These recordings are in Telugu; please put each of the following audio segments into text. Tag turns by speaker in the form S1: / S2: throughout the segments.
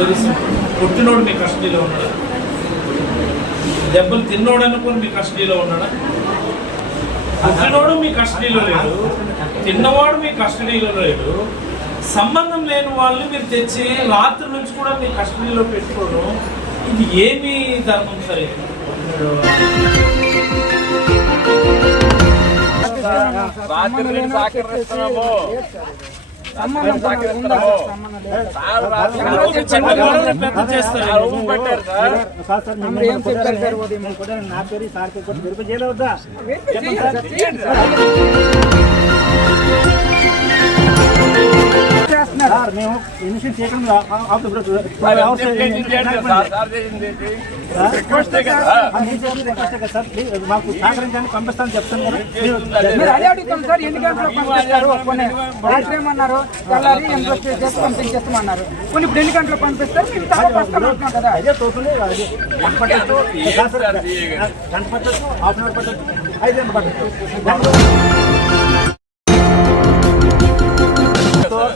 S1: మై వెరీ సింపుల్ పుట్టినోడు మీ కస్టడీలో ఉన్నాడా? దెబ్బలు తిన్నోడు అనుకుని మీ కస్టడీలో ఉన్నాడా? పుట్టినోడు మీ కస్టడీలో లేడు తిన్నవాడు మీ కస్టడీలో లేడు. సంబంధం లేని వాళ్ళని మీరు తెచ్చి రాత్రి నుంచి కూడా మీ కస్టడీలో పెట్టుకోవడం ఇది ఏమి ధర్మం సరే?
S2: రాత్రి
S3: నా పేరు సార్ వెరిఫై చేయలేవద్దా
S2: కదా
S3: రిక్వెస్ట్ కదా సార్ మాకు సహకరించడానికి పంపిస్తాను చెప్తాను కదా మీరు
S4: మీరు అదే అడుగుతాం సార్ ఎన్ని గంటలకు పంపిస్తారు కొన్ని రాత్రి ఏమన్నారు తెల్లారి ఎంతో చేసి పంపించేస్తామన్నారు కొన్ని ఇప్పుడు ఎన్ని గంటలకు పంపిస్తారు మేము తర్వాత వస్తాం అంటున్నాం కదా
S3: అదే టోటల్ అది గంట పట్టచ్చు కాదు సార్ గంట పట్టచ్చు హాఫ్ అన్ అవర్ పట్టచ్చు ఐదు గంటలు పట్టచ్చు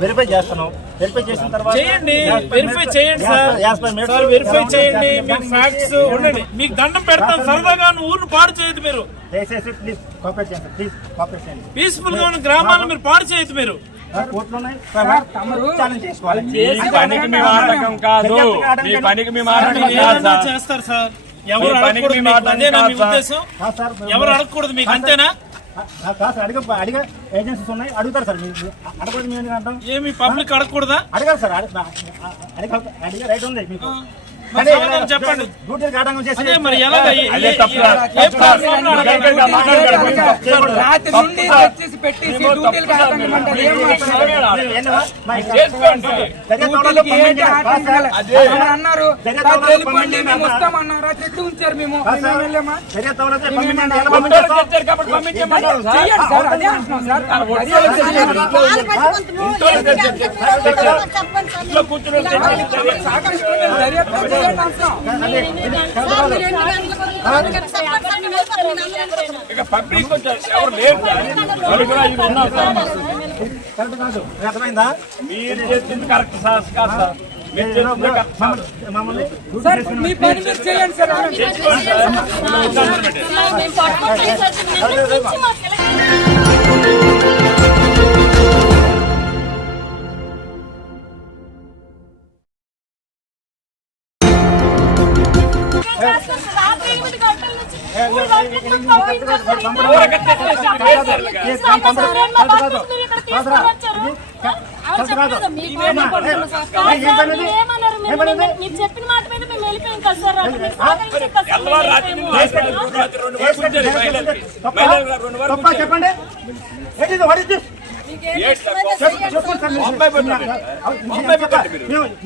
S3: వెరిఫై చేస్తాను వెరిఫై చేసిన తర్వాత
S1: చేయండి వెరిఫై చేయండి సార్. వెరిఫై చేయండి మీకు ఫ్యాక్ట్స్ ఉండండి. మీకు దండం పెడతాం సరదాగా ఊరిని పాడు చేయదు మీరు.
S3: దయచేసి ప్లీజ్ కోఆపరేట్ చేయండి ప్లీజ్ కోఆపరేట్ చేయండి.
S1: పీస్ఫుల్గా ఉన్న గ్రామాలను మీరు పాడు చేయదు మీరు.
S2: పనికి మీ కాదు. మీ పనికి మీ ఆటకం కాదు
S1: ఏదైనా
S2: సార్.
S1: చేస్తారు సార్. ఎవరు అడగకూడదు మీకు. మీ. ఉద్దేశం? ఎవరు అడగకూడదు మీకు అంతేనా?
S3: కాదు సార్ అడిగ అడిగ ఏజెన్సీస్ ఉన్నాయి అడుగుతారు సార్. అడగకూడదు మేము అంటాం
S1: ఏమి పబ్లిక్ అడగకూడదా?
S3: అడగాలి సార్ అడగ రైట్ ఉంది మీకు.
S1: చెప్పండి?
S4: రాత్రి నుండి పెట్టేసి ఏం అన్నారు. రాత్రి వెళ్ళిపోండి మేము వస్తామన్నారు. రాత్రి ఎట్లా ఉంచారు మేము. వెళ్ళామా? చెయ్యండి సార్ అదే అంటున్నాం సార్.
S2: కూర్చుని ఇక పబ్లిక్ ఎవరు లేరు
S3: అర్థమైందా
S2: మీరు చేసింది కరెక్ట్ సార్ కాదు సార్
S4: మీ పని మీరు చేయండి సార్
S5: మీరు చెప్పిన మాట మీద మేము వెళ్ళిపోయాం కదా సార్
S3: చెప్పండి చెప్పండి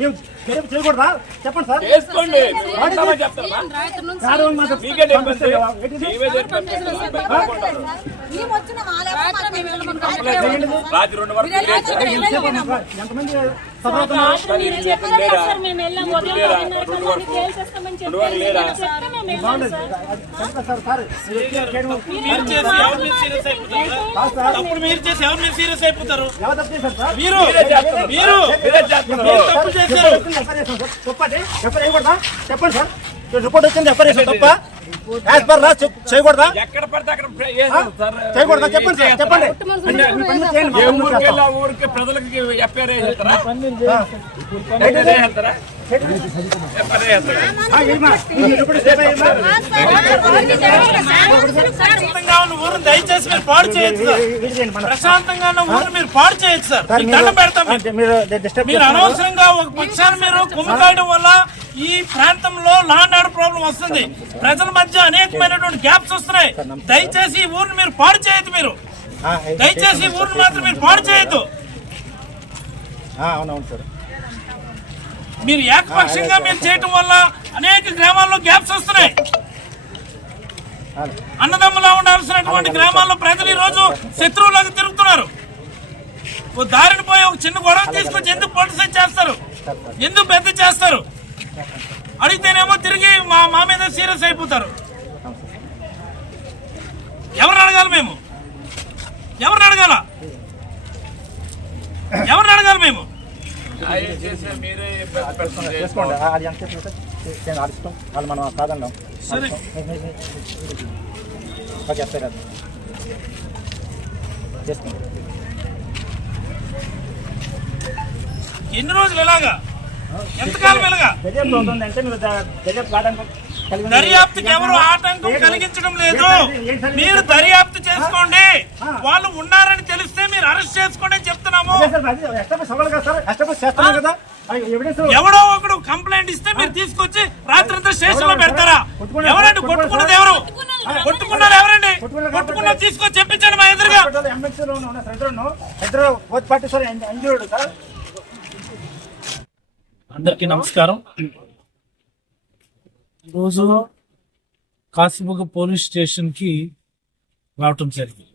S3: సార్ చేయకూడదు- చెప్పండి సార్.
S2: చేసుకోండి.
S3: ఎంతమంది
S5: మీరు
S1: చేసి ఎవరు మీరు సీరియస్ అయిపోతారు? అప్పుడు మీరు.
S3: తప్పు చేశారు. చెప్పండి ఎఫ్ఐఆర్ వేయకూడదా చెప్పండి సార్ రిపోర్ట్ వచ్చింది ఎఫ్ఐఆర్ వేసారు తప్ప యాజ్ పర్ రా చెప్- చేయకూడదా
S2: ఎక్కడ పడితే అక్కడ
S3: చేయకూడదా చెప్పండి సార్ చెప్పండి
S2: ఏ
S3: మా పని మీరు
S2: ఊరికి
S3: చేస్తాం.
S2: వెళ్ళి ఆ ఊరికి ప్రజలకి ఎఫ్ఐఆర్ వేసేస్తారా వేసేస్తారా
S1: ఊరిని దయచేసి మీరు పాడు చేయొచ్చు సార్. ప్రశాంతంగా ఉన్న ఊరిని మీరు పాడు చేయొచ్చు సార్. దండం పెడతాం. మీకు.
S3: అంటే మీరు డిస్టర్బ్
S1: మీరు అనవసరంగా ఒక పక్షాన్ని మీరు కుమ్మకాయడం వల్ల ఈ ప్రాంతంలో లాండ్ ఆర్డర్ ప్రాబ్లం వస్తుంది. ప్రజల మధ్య అనేకమైనటువంటి గ్యాప్స్ వస్తున్నాయి. దయచేసి ఈ ఊరిని మీరు పాడు చేయొద్దు మీరు. దయచేసి ఈ ఊరిని మాత్రం మీరు పాడు చేయొద్దు.
S3: అవునవును సార్.
S1: మీరు ఏకపక్షంగా మీరు చేయటం వల్ల అనేక గ్రామాల్లో గ్యాప్స్ వస్తున్నాయి. అన్నదమ్ములా ఉండాల్సినటువంటి గ్రామాల్లో ప్రజలు ఈ రోజు శత్రువులాగా తిరుగుతున్నారు. దారిని పోయి ఒక చిన్న గొడవ తీసుకొచ్చి ఎందుకు పొలిసైజ్ చేస్తారు. ఎందుకు పెద్ద చేస్తారు? అడిగితేనేమో తిరిగి మా మా మీద సీరియస్ అయిపోతారు. ఎవరిని అడగాలి మేము? ఎవరిని అడగాల? ఎవరిని అడగాలి మేము?
S3: అది అడుస్తాం వాళ్ళు మనం కాదన్నాం. ఓకే వస్తాయి కదా చేసుకోండి
S1: ఎన్ని రోజులు ఎలాగా? ఎంతకాలం ఎలాగా?
S3: దర్యాప్తు మీరు దర్యాప్తు ఉన్న-
S1: దర్యాప్తుకి ఎవరు ఆటంకం కలిగించడం లేదు. మీరు దర్యాప్తు చేసుకోండి. వాళ్ళు ఉన్నారని తెలిస్తే మీరు అరెస్ట్ చేసుకోండి అని చెప్తున్నాము. ఎవడో ఒకడు కంప్లైంట్ ఇస్తే మీరు తీసుకొచ్చి రాత్రంతా స్టేషన్లో పెడతారా? ఎవరండి? కొట్టుకున్నది ఎవరు? కొట్టుకున్నారు ఎవరండి? కొట్టుకున్నది తీసుకొచ్చి చెప్పించండి మా ఎదురుగా. అందరికీ నమస్కారం. ఈరోజు కాశీబుగ పోలీస్ స్టేషన్కి రావటం జరిగింది.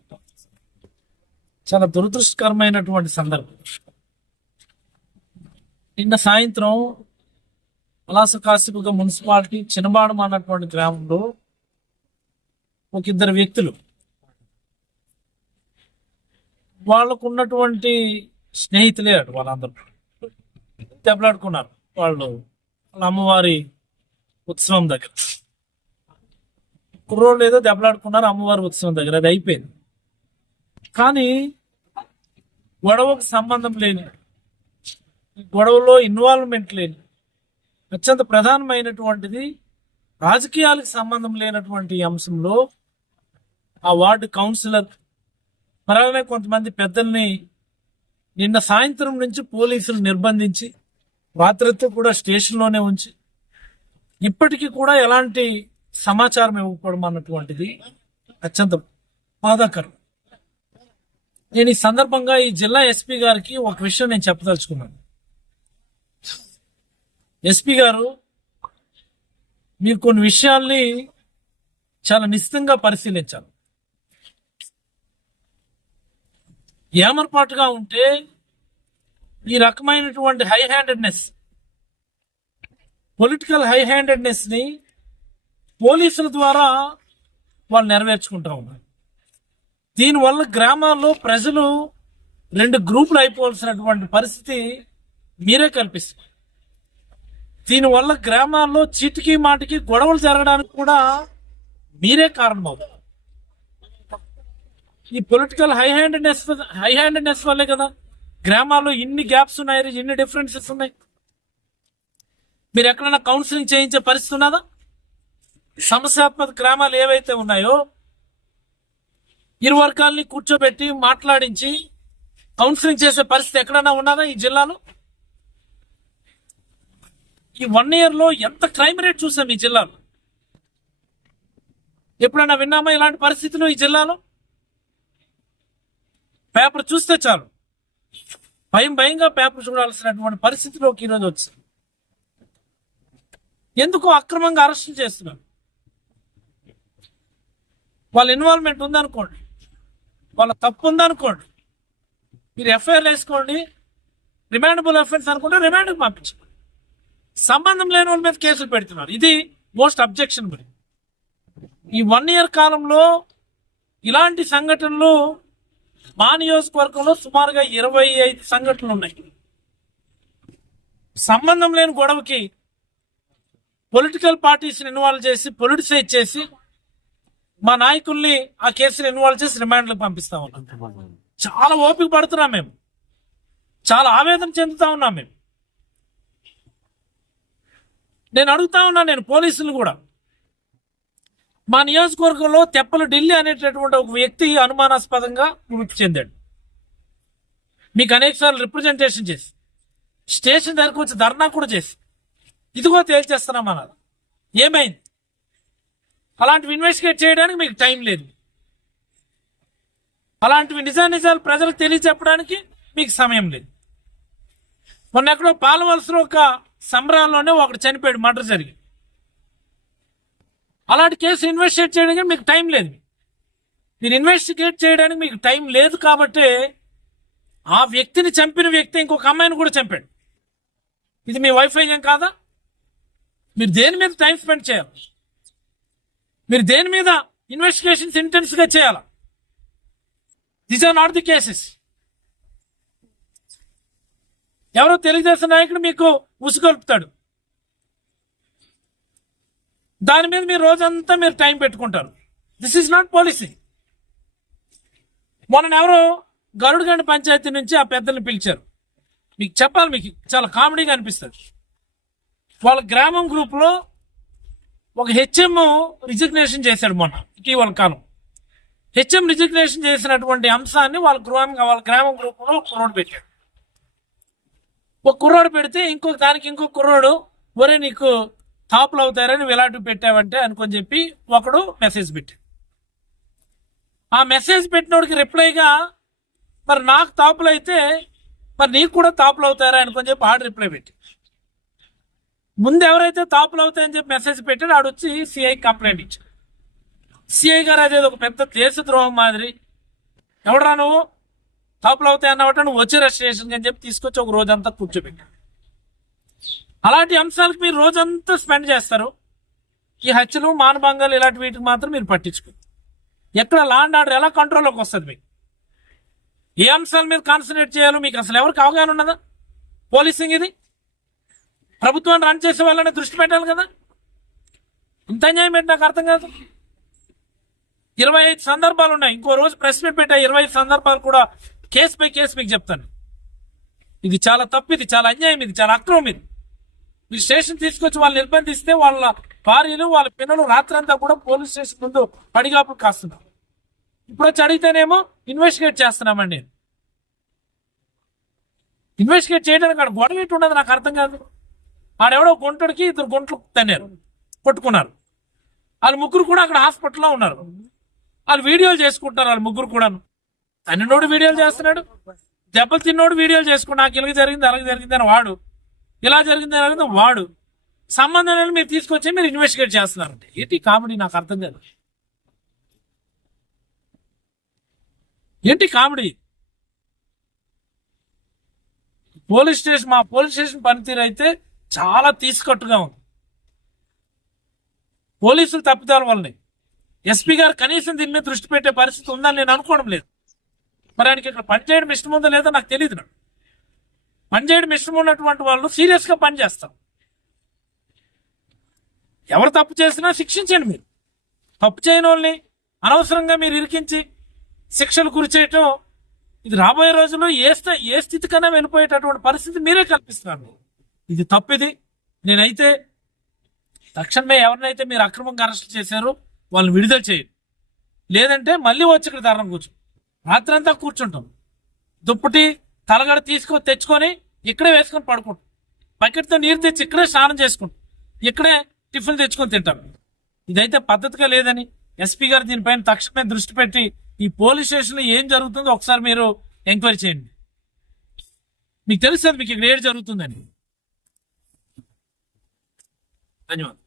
S1: చాలా దురదృష్టకరమైనటువంటి సందర్భం. నిన్న సాయంత్రం పలాస కాశీబుగ మున్సిపాలిటీ చినబాడం అన్నటువంటి గ్రామంలో ఒక ఇద్దరు వ్యక్తులు వాళ్ళకు ఉన్నటువంటి స్నేహితులే అటు వాళ్ళందరూ. దెబ్బలాడుకున్నారు. వాళ్ళు వాళ్ళ అమ్మవారి ఉత్సవం దగ్గర. కుర్రోళ్ళు ఏదో దెబ్బలాడుకున్నారు అమ్మవారి ఉత్సవం దగ్గర. అది అయిపోయింది. కానీ గొడవకు సంబంధం లేని గొడవలో ఇన్వాల్వ్మెంట్ లేని అత్యంత ప్రధానమైనటువంటిది రాజకీయాలకు సంబంధం లేనటువంటి అంశంలో ఆ వార్డు కౌన్సిలర్ మరలనే కొంతమంది పెద్దల్ని నిన్న సాయంత్రం నుంచి పోలీసులు నిర్బంధించి రాత్రితో కూడా స్టేషన్లోనే ఉంచి ఇప్పటికీ కూడా ఎలాంటి సమాచారం ఇవ్వకపోవడం అన్నటువంటిది అత్యంత బాధాకరం. నేను ఈ సందర్భంగా ఈ జిల్లా ఎస్పీ గారికి ఒక విషయం నేను చెప్పదలుచుకున్నాను. ఎస్పీ గారు మీరు కొన్ని విషయాల్ని చాలా నిశ్చితంగా పరిశీలించాలి. ఏమర్పాటుగా ఉంటే ఈ రకమైనటువంటి హై హ్యాండెడ్నెస్ పొలిటికల్ హై హ్యాండెడ్నెస్ని పోలీసుల ద్వారా వాళ్ళు నెరవేర్చుకుంటా ఉన్నారు. దీనివల్ల గ్రామాల్లో ప్రజలు రెండు గ్రూపులు అయిపోవాల్సినటువంటి పరిస్థితి మీరే కల్పిస్తారు దీనివల్ల గ్రామాల్లో చీటికి మాటికి గొడవలు జరగడానికి కూడా మీరే కారణం ఈ political high handedness high handedness వల్లే కదా గ్రామాల్లో ఇన్ని గ్యాప్స్ ఉన్నాయి ఇన్ని డిఫరెన్సెస్ ఉన్నాయి. మీరు ఎక్కడైనా కౌన్సిలింగ్ చేయించే పరిస్థితి ఉన్నదా? సమస్యాత్మక గ్రామాలు ఏవైతే ఉన్నాయో ఇరు వర్గాల్ని కూర్చోబెట్టి మాట్లాడించి కౌన్సిలింగ్ చేసే పరిస్థితి ఎక్కడైనా ఉన్నదా ఈ జిల్లాలో? ఈ వన్ ఇయర్లో ఎంత క్రైమ్ రేట్ చూసాం ఈ జిల్లాలో? ఎప్పుడైనా విన్నామా ఇలాంటి పరిస్థితులు ఈ జిల్లాలో? పేపర్ చూస్తే చాలు. భయం భయంగా పేపర్ చూడాల్సినటువంటి పరిస్థితిలోకి ఈరోజు వచ్చింది ఎందుకు అక్రమంగా అరెస్టులు చేస్తున్నారు? వాళ్ళ ఇన్వాల్వ్మెంట్ ఉందనుకోండి. వాళ్ళ తప్పు ఉందనుకోండి. మీరు ఎఫ్ఐఆర్ వేసుకోండి. రిమాండబుల్ ఎఫెన్స్ అనుకుంటే రిమాండ్కి పంపించండి. సంబంధం లేని వాళ్ళ మీద కేసులు పెడుతున్నారు. ఇది మోస్ట్ అబ్జెక్షన్ ఈ వన్ ఇయర్ కాలంలో ఇలాంటి సంఘటనలు మా నియోజకవర్గంలో సుమారుగా ఇరవై ఐదు సంఘటనలు ఉన్నాయి. సంబంధం లేని గొడవకి పొలిటికల్ పార్టీస్ ఇన్వాల్వ్ చేసి పొలిటిసైజ్ చేసి మా నాయకుల్ని ఆ కేసుని ఇన్వాల్వ్ చేసి రిమాండ్లకు పంపిస్తా ఉన్నాం. చాలా ఓపిక పడుతున్నాం మేము. చాలా ఆవేదన చెందుతా ఉన్నాం మేము. నేను అడుగుతా ఉన్నా నేను పోలీసులు కూడా. మా నియోజకవర్గంలో తెప్పలు ఢిల్లీ అనేటటువంటి ఒక వ్యక్తి అనుమానాస్పదంగా మృతి చెందాడు. మీకు అనేక సార్లు రిప్రజెంటేషన్ చేసి స్టేషన్ దగ్గరకు వచ్చి ధర్నా కూడా చేసి ఇదిగో తేల్చేస్తున్నాం అన్నారు. ఏమైంది? అలాంటివి ఇన్వెస్టిగేట్ చేయడానికి మీకు టైం లేదు. అలాంటివి నిజా నిజాలు ప్రజలకు తెలియచెప్పడానికి మీకు సమయం లేదు. మొన్న ఎక్కడో పాలవలసలో ఒక సంబరాల్లోనే ఒకడు చనిపోయాడు మర్డర్ జరిగి అలాంటి కేసు ఇన్వెస్టిగేట్ చేయడానికి మీకు టైం లేదు. మీరు ఇన్వెస్టిగేట్ చేయడానికి మీకు టైం లేదు కాబట్టి ఆ వ్యక్తిని చంపిన వ్యక్తి ఇంకొక అమ్మాయిని కూడా చంపాడు. ఇది మీ వైఫై ఏం కాదా? మీరు దేని మీద టైం స్పెండ్ చేయాలి? మీరు దేని మీద ఇన్వెస్టిగేషన్స్ ఇంటెన్స్గా చేయాలి? This are not the cases ఎవరో తెలుగుదేశం నాయకుడు మీకు ఉసుగొల్పుతాడు దాని మీద మీరు రోజంతా మీరు టైం పెట్టుకుంటారు. దిస్ ఈజ్ నాట్ పాలసీ మొన్న ఎవరో గరుడుగండ పంచాయతీ నుంచి ఆ పెద్దల్ని పిలిచారు. మీకు చెప్పాలి మీకు చాలా కామెడీగా అనిపిస్తుంది. వాళ్ళ గ్రామం గ్రూప్లో ఒక హెచ్ఎం రిజిగ్నేషన్ చేశాడు మొన్న ఇటీవల కాలం. హెచ్ఎం రిజిగ్నేషన్ చేసినటువంటి అంశాన్ని వాళ్ళ గృహం వాళ్ళ గ్రామం గ్రూప్లో పెట్టాడు. ఒక కుర్రోడు పెడితే ఇంకొక దానికి ఇంకొక కుర్రోడు ఒరే నీకు తాపులు అవుతారని నువ్వు ఇలాంటివి పెట్టావంటే అనుకొని చెప్పి ఒకడు మెసేజ్ పెట్టాడు. ఆ మెసేజ్ పెట్టినోడికి రిప్లైగా మరి నాకు తాపులు అయితే మరి నీకు కూడా తాపులు అవుతారా అనుకొని చెప్పి ఆడు రిప్లై పెట్టి ముందు ఎవరైతే తాపులు అవుతాయని చెప్పి మెసేజ్ పెట్టాడు ఆడు వచ్చి సిఐ కంప్లైంట్ ఇచ్చాడు. సిఐ గారు అదేదో ఒక పెద్ద దేశద్రోహం మాదిరి. ఎవడరా నువ్వు? తాపులు అవుతాయి అన్నమాట నువ్వు వచ్చి స్టేషన్ అని చెప్పి తీసుకొచ్చి ఒక రోజంతా కూర్చోబెట్టాడు అలాంటి అంశాలకు మీరు రోజంతా స్పెండ్ చేస్తారు. ఈ హత్యలు మానభంగాలు ఇలాంటి వీటికి మాత్రం మీరు పట్టించుకోరు. ఎక్కడ లాండ్ ఆర్డర్ ఎలా కంట్రోల్లోకి వస్తుంది మీకు? ఏ అంశాల మీద కాన్సన్ట్రేట్ చేయాలో మీకు అసలు ఎవరికి అవగాహన ఉన్నదా? పోలీసింగ్ ఇది? ప్రభుత్వాన్ని రన్ చేసే వాళ్ళని దృష్టి పెట్టాలి కదా? ఇంత అన్యాయం ఏంటి నాకు అర్థం కాదు. ఇరవై ఐదు సందర్భాలు ఉన్నాయి. ఇంకో రోజు ప్రెస్ మీట్ పెట్టా. ఇరవై ఐదు సందర్భాలు కూడా కేసు పై కేసు మీకు చెప్తాను. ఇది చాలా తప్పు ఇది చాలా అన్యాయం ఇది చాలా అక్రమం ఇది. మీరు స్టేషన్ తీసుకొచ్చి వాళ్ళు నిర్బంధిస్తే వాళ్ళ భార్యలు వాళ్ళ పిల్లలు రాత్రంతా కూడా పోలీస్ స్టేషన్ ముందు పడిగాపులు కాస్తున్నారు. ఇప్పుడు వచ్చి అడిగితేనేమో ఇన్వెస్టిగేట్ చేస్తున్నామండి. నేను ఇన్వెస్టిగేట్ చేయడానికి అక్కడ గొడవ ఏంటి ఉండదు నాకు అర్థం కాదు. ఆడెవడో గుంటడికి ఇద్దరు గుంటలు తన్నారు కొట్టుకున్నారు. వాళ్ళు ముగ్గురు కూడా అక్కడ హాస్పిటల్లో ఉన్నారు. వాళ్ళు వీడియోలు చేసుకుంటారు వాళ్ళు ముగ్గురు కూడాను. తన్నినోడు వీడియోలు చేస్తున్నాడు? దెబ్బలు తిన్నోడు వీడియోలు చేసుకుని నాకు ఇలాగ జరిగింది అలాగే జరిగింది అని వాడు. ఇలా జరిగింది అని వాడు. సంబంధాలను మీరు తీసుకొచ్చి మీరు ఇన్వెస్టిగేట్ చేస్తున్నారంటే. ఏంటి కామెడీ? నాకు అర్థం కాదు. ఏంటి కామెడీ? పోలీస్ స్టేషన్ మా పోలీస్ స్టేషన్ పనితీరు అయితే చాలా తీసుకట్టుగా ఉంది. పోలీసులు తప్పిదాల వల్లనే. ఎస్పీ గారు కనీసం దీని మీద దృష్టి పెట్టే పరిస్థితి ఉందని నేను అనుకోవడం లేదు. మరి ఆయనకి ఇక్కడ పనిచేయడం ఇష్టం ఉందో లేదో నాకు తెలియదు నాకు. పనిచేయడం ఇష్టం ఉన్నటువంటి వాళ్ళు సీరియస్గా పనిచేస్తాం పనిచేస్తారు ఎవరు తప్పు చేసినా శిక్షించండి మీరు. తప్పు చేయని వాళ్ళని అనవసరంగా మీరు ఇరికించి శిక్షలు గురిచేయటం ఇది రాబోయే రోజుల్లో ఏ స్థా ఏ స్థితికైనా వెళ్ళిపోయేటటువంటి పరిస్థితి మీరే కల్పిస్తున్నారు. ఇది తప్పిది. నేనైతే తక్షణమే ఎవరినైతే మీరు అక్రమంగా అరెస్ట్ చేశారో వాళ్ళని విడుదల చేయండి. లేదంటే మళ్ళీ వచ్చి ఇక్కడ ధర్నం కూర్చో రాత్రంతా కూర్చుంటాం. దుప్పటి తలగడ తీసుకొని తెచ్చుకొని ఇక్కడే వేసుకొని పడుకుంటాం. బకెట్తో నీరు తెచ్చి ఇక్కడే స్నానం చేసుకుంటాం. ఇక్కడే టిఫిన్ తెచ్చుకొని తింటాం. ఇదైతే పద్ధతిగా లేదని ఎస్పీ గారు దీనిపైన తక్షణమే దృష్టి పెట్టి ఈ పోలీస్ స్టేషన్లో ఏం జరుగుతుందో ఒకసారి మీరు ఎంక్వైరీ చేయండి. మీకు తెలుస్తుంది మీకు ఇక్కడ ఏడు జరుగుతుందని. ధన్యవాదాలు.